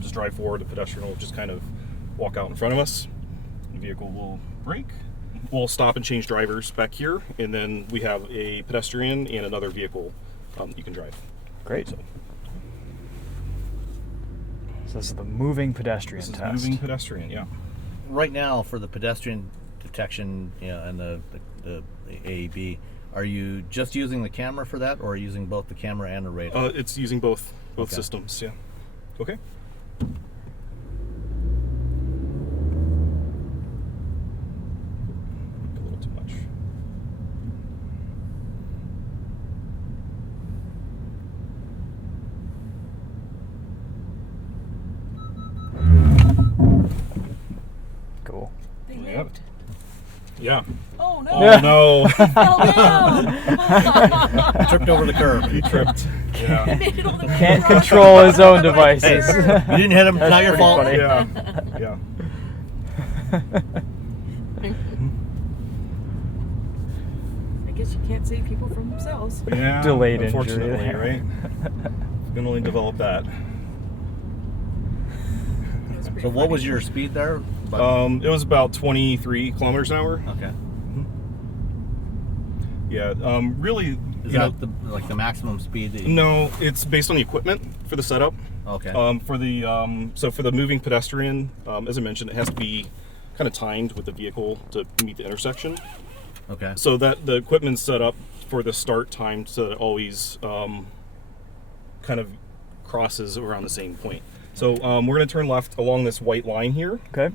we'll just drive forward. The pedestrian will just kind of walk out in front of us. The vehicle will brake. We'll stop and change drivers back here, and then we have a pedestrian and another vehicle you can drive. Great. So this is the moving pedestrian test. This is moving pedestrian, yeah. Right now, for the pedestrian detection, and the AEB, are you just using the camera for that, or are you using both the camera and the radar? It's using both systems, yeah. Okay. A little too much. Cool. They Yep. lived. Yeah. Oh no! Oh no! Fell down. Tripped over the curb. He tripped. Yeah. Made it on the Can't road. control his own Right devices. there. You didn't hit him. That's Not your pretty fault. funny. Yeah. I guess you can't save people from themselves. Yeah. Delayed injury Unfortunately, there. right? You can only develop that. So what was your speed there? It was about 23 kilometers an hour. Okay. Yeah. Really. Is that the maximum speed that you... No, it's based on the equipment for the setup. Okay. For the moving pedestrian, as I mentioned, it has to be kind of timed with the vehicle to meet the intersection. Okay. So that the equipment's set up for the start time so that it always kind of crosses around the same point. So we're going to turn left along this white line here. Okay.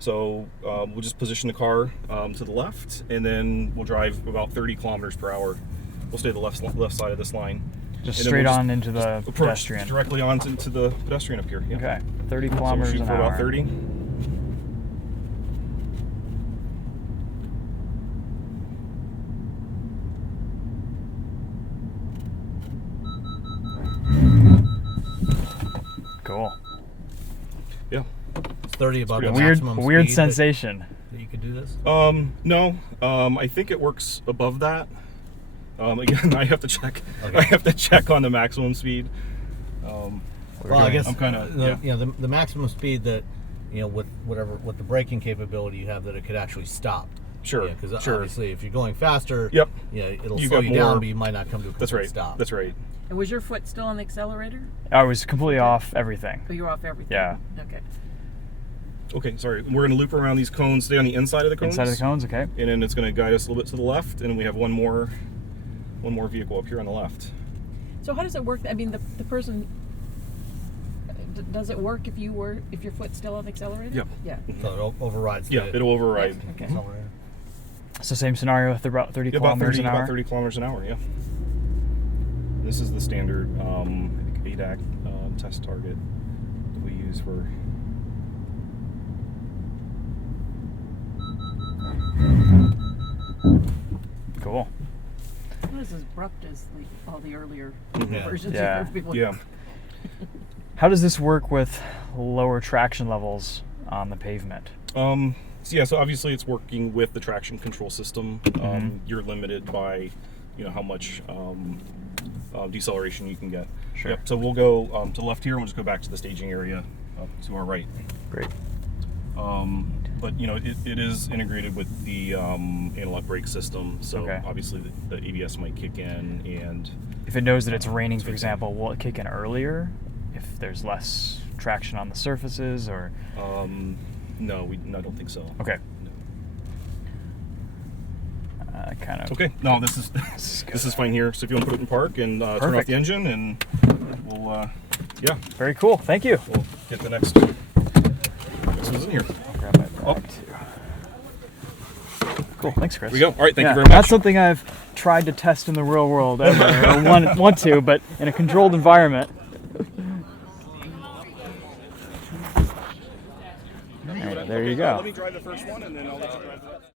So we'll just position the car to the left, and then we'll drive about 30 kilometers per hour. We'll stay the left side of this line. Just And then straight we'll on into the pedestrian. Directly on into the pedestrian up here. Yeah. Okay. 30 So we'll kilometers shoot an for hour. about 30. Cool. Yeah. It's 30 about the Weird maximum weird speed sensation. that you could do this? No. I think it works above that. Again, I have to check. Okay. I have to check on the maximum speed. Well, I guess I'm kind of the maximum speed that with the braking capability you have, that it could actually stop. Sure. Because sure. obviously, if you're going faster, Yep. It'll You slow got you down, more- but you might not come to a complete That's right. stop. That's right. And was your foot still on the accelerator? I was completely off everything. Oh, you were off everything. Yeah. Okay. Okay, sorry. We're going to loop around these cones, stay on the inside of the cones. Inside of the cones, okay. And then it's going to guide us a little bit to the left, and we have one more vehicle up here on the left. So how does it work? I mean, the person. Does it work if your foot's still on the accelerator? Yep. Yeah. So it overrides. Yeah, the it'll override. Okay. accelerator. It's the same scenario with about 30 Yeah, about kilometers 30, an hour. about 30 kilometers an hour, yeah. This is the standard I think ADAC test target that we use for... Cool. Not as abrupt as all the earlier Mhm. versions Yeah. of people. Yeah. How does this work with lower traction levels on the pavement? So obviously it's working with the traction control system. You're limited by, how much deceleration you can get. Sure. Yep. So we'll go to the left here, and we'll just go back to the staging area to our right. Great. But it is integrated with the analog brake system. So Okay. obviously the ABS might kick in, and If it knows that it's raining, for example, will it kick in earlier if there's less traction on the surfaces, or? no, I don't think so. Okay. No. Kind of. Okay. No, this is fine here. So if you want to put it in park and turn off Perfect. the engine, and we'll Very cool. Thank you. we'll get the next one's in here. I'll grab my bag too. Cool. Thanks, Chris. Here we go. All right. Thank you very Not much. something I've tried to test in the real world ever, or want to, but in a controlled environment. All right, there you go. Let me drive the first one, and then I'll let you drive the next.